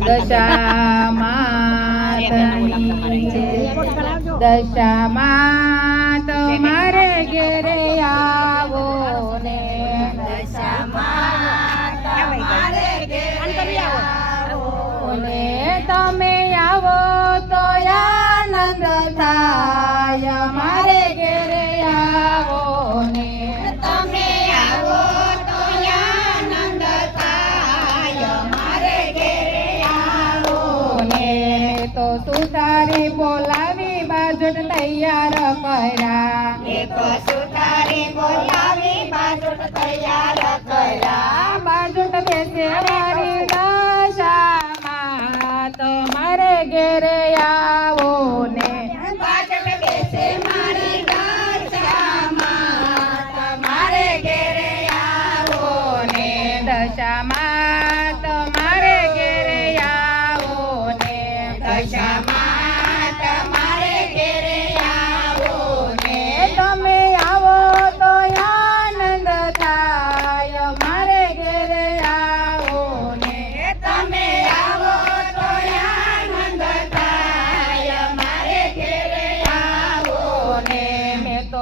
દશામાં માતની દશા માત આવો ને સુતારે બોલાવી બાજુટ તૈયાર કર્યા. એક સુતારે બોલાવી બાજુટ તૈયાર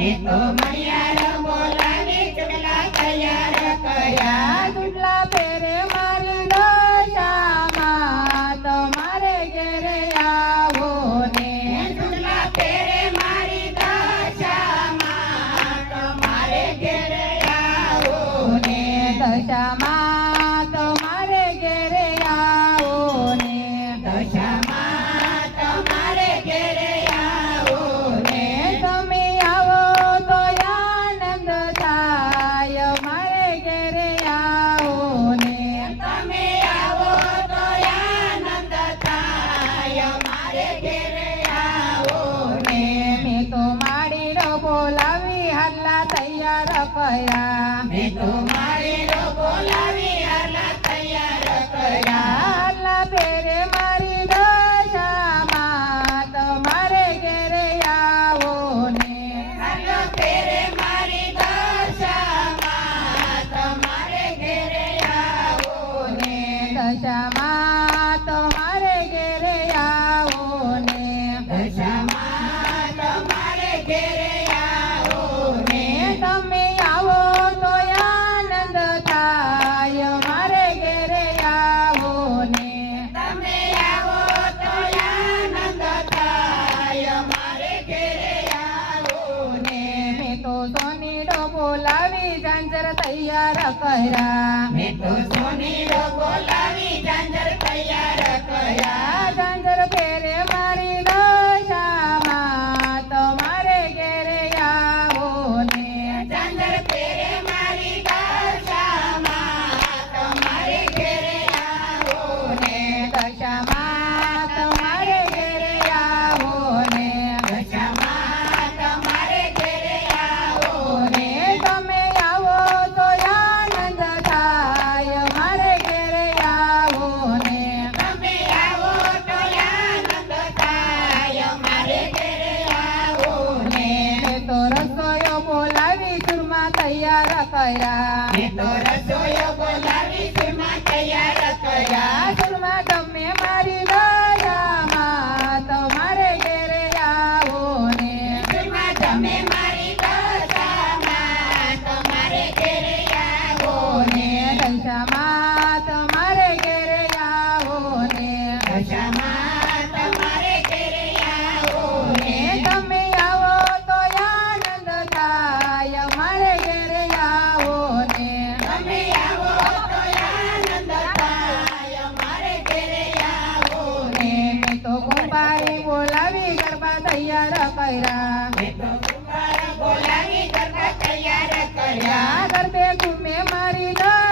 મેં તો મૈયાર બોલાવી ચુડલા તૈયાર કર્યા ચુડલા પેરે মায়া। Bye. તૈયાર કર્યા મેં તો તમે મારી દયામાં તમારે ઘેરે આવો ને સુરમાં તમે મારી ગરબા તૈયાર કર્યા. ગરબે ઘૂમે મારી દા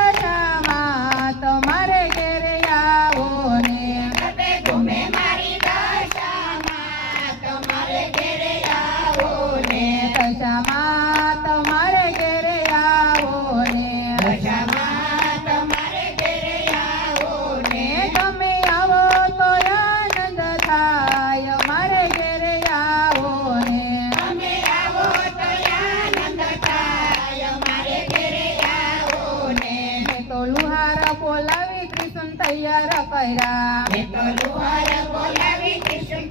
કર્યા બોલાવી કૃષ્ણ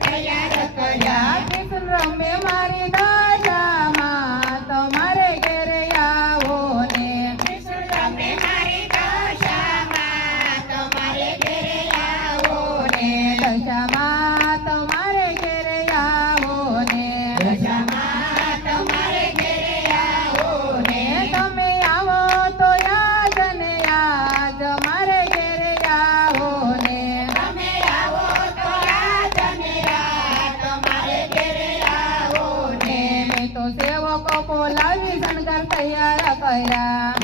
રમે મારી tay à, là tay là